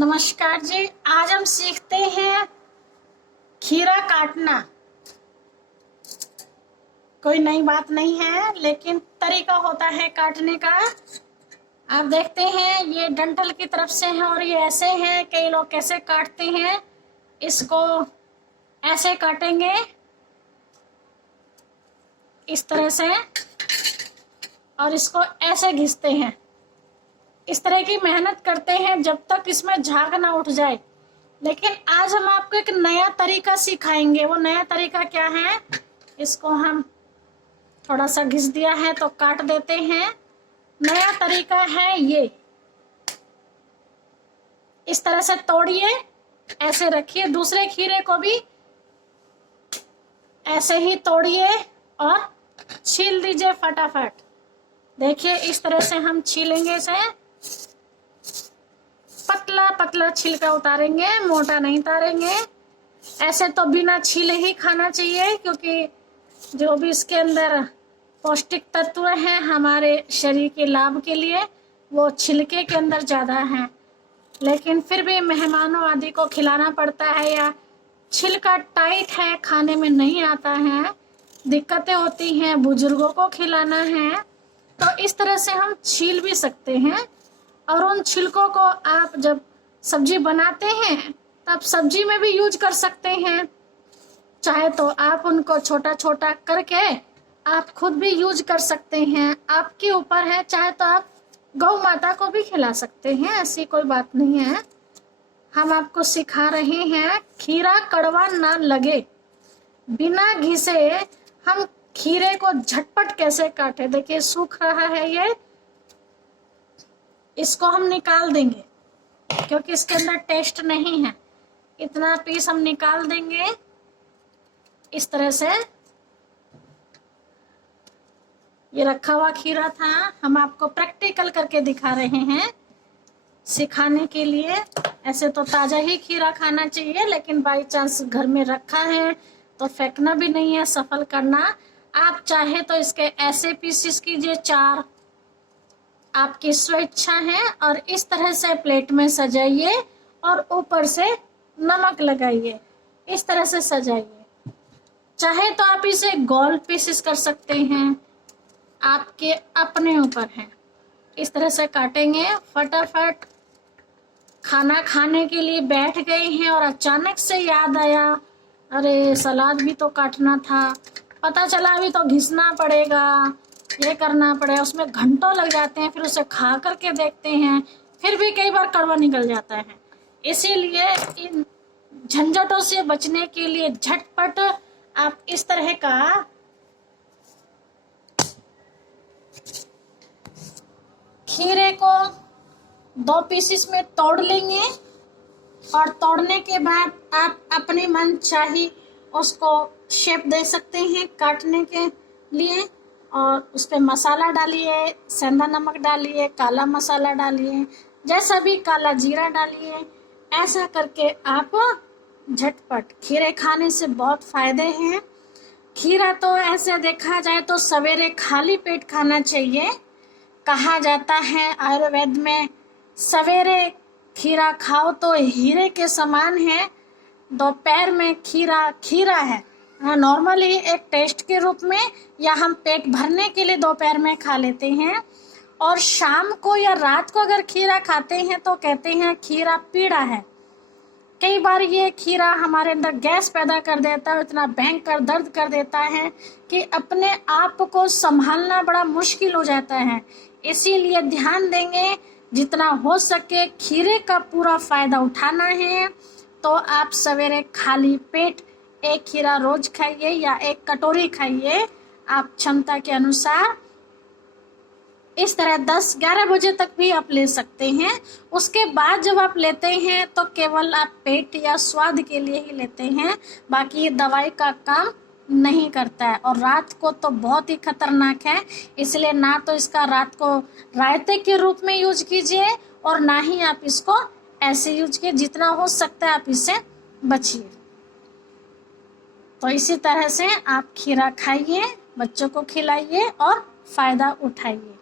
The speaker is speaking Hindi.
नमस्कार जी। आज हम सीखते हैं खीरा काटना। कोई नई बात नहीं है, लेकिन तरीका होता है काटने का। आप देखते हैं ये डंठल की तरफ से है और ये ऐसे हैं। कई लोग कैसे काटते हैं, इसको ऐसे काटेंगे इस तरह से, और इसको ऐसे घिसते हैं। इस तरह की मेहनत करते हैं जब तक इसमें झाग ना उठ जाए। लेकिन आज हम आपको एक नया तरीका सिखाएंगे। वो नया तरीका क्या है, इसको हम थोड़ा सा घिस दिया है तो काट देते हैं। नया तरीका है ये, इस तरह से तोड़िए, ऐसे रखिए। दूसरे खीरे को भी ऐसे ही तोड़िए और छील दीजिए फटाफट। देखिए इस तरह से हम छीलेंगे इसे, पतला पतला छिलका उतारेंगे, मोटा नहीं उतारेंगे। ऐसे तो बिना छीले ही खाना चाहिए, क्योंकि जो भी इसके अंदर पौष्टिक तत्व हैं हमारे शरीर के लाभ के लिए, वो छिलके के अंदर ज़्यादा हैं। लेकिन फिर भी मेहमानों आदि को खिलाना पड़ता है, या छिलका टाइट है, खाने में नहीं आता है, दिक्कतें होती हैं, बुजुर्गों को खिलाना है, तो इस तरह से हम छील भी सकते हैं। और उन छिलकों को आप जब सब्जी बनाते हैं तब सब्जी में भी यूज कर सकते हैं। चाहे तो आप उनको छोटा छोटा करके आप खुद भी यूज कर सकते हैं, आपके ऊपर है। चाहे तो आप गौ माता को भी खिला सकते हैं, ऐसी कोई बात नहीं है। हम आपको सिखा रहे हैं खीरा कड़वा ना लगे, बिना घिसे हम खीरे को झटपट कैसे काटे। देखिए सूख रहा है ये, इसको हम निकाल देंगे क्योंकि इसके अंदर टेस्ट नहीं है। इतना पीस हम निकाल देंगे इस तरह से। ये रखा हुआ खीरा था, हम आपको प्रैक्टिकल करके दिखा रहे हैं सिखाने के लिए। ऐसे तो ताजा ही खीरा खाना चाहिए, लेकिन बाई चांस घर में रखा है तो फेंकना भी नहीं है, सफल करना। आप चाहे तो इसके ऐसे पीसेस कीजिए, 4, आपकी स्वेच्छा है। और इस तरह से प्लेट में सजाइए और ऊपर से नमक लगाइए, इस तरह से सजाइए। चाहे तो आप इसे गोल पीसेस कर सकते हैं, आपके अपने ऊपर है। इस तरह से काटेंगे। फटाफट खाना खाने के लिए बैठ गए हैं और अचानक से याद आया, अरे सलाद भी तो काटना था। पता चला अभी तो घिसना पड़ेगा, ये करना पड़ेगा, उसमें घंटों लग जाते हैं। फिर उसे खा करके देखते हैं, फिर भी कई बार कड़वा निकल जाता है। इसीलिए इन झंझटों से बचने के लिए झटपट आप इस तरह का खीरे को 2 पीसेस में तोड़ लेंगे। और तोड़ने के बाद आप अपने मन चाही उसको शेप दे सकते हैं काटने के लिए। और उस पर मसाला डालिए, सेंधा नमक डालिए, काला मसाला डालिए, जैसा भी, काला जीरा डालिए। ऐसा करके आप झटपट, खीरे खाने से बहुत फायदे हैं। खीरा तो ऐसे देखा जाए तो सवेरे खाली पेट खाना चाहिए। कहा जाता है आयुर्वेद में, सवेरे खीरा खाओ तो हीरे के समान है, दोपहर में खीरा खीरा है। नॉर्मली एक टेस्ट के रूप में, या हम पेट भरने के लिए दोपहर में खा लेते हैं। और शाम को या रात को अगर खीरा खाते हैं तो कहते हैं खीरा पीड़ा है। कई बार ये खीरा हमारे अंदर गैस पैदा कर देता है, इतना भयंकर दर्द कर देता है कि अपने आप को संभालना बड़ा मुश्किल हो जाता है। इसीलिए ध्यान देंगे, जितना हो सके खीरे का पूरा फायदा उठाना है। तो आप सवेरे खाली पेट 1 खीरा रोज खाइए या 1 कटोरी खाइए, आप क्षमता के अनुसार। इस तरह 10-11 बजे तक भी आप ले सकते हैं। उसके बाद जब आप लेते हैं तो केवल आप पेट या स्वाद के लिए ही लेते हैं, बाकी ये दवाई का काम नहीं करता है। और रात को तो बहुत ही खतरनाक है, इसलिए ना तो इसका रात को रायते के रूप में यूज कीजिए, और ना ही आप इसको ऐसे यूज कीजिए। जितना हो सकता है आप इससे बचिए। तो इसी तरह से आप खीरा खाइए, बच्चों को खिलाइए और फायदा उठाइए।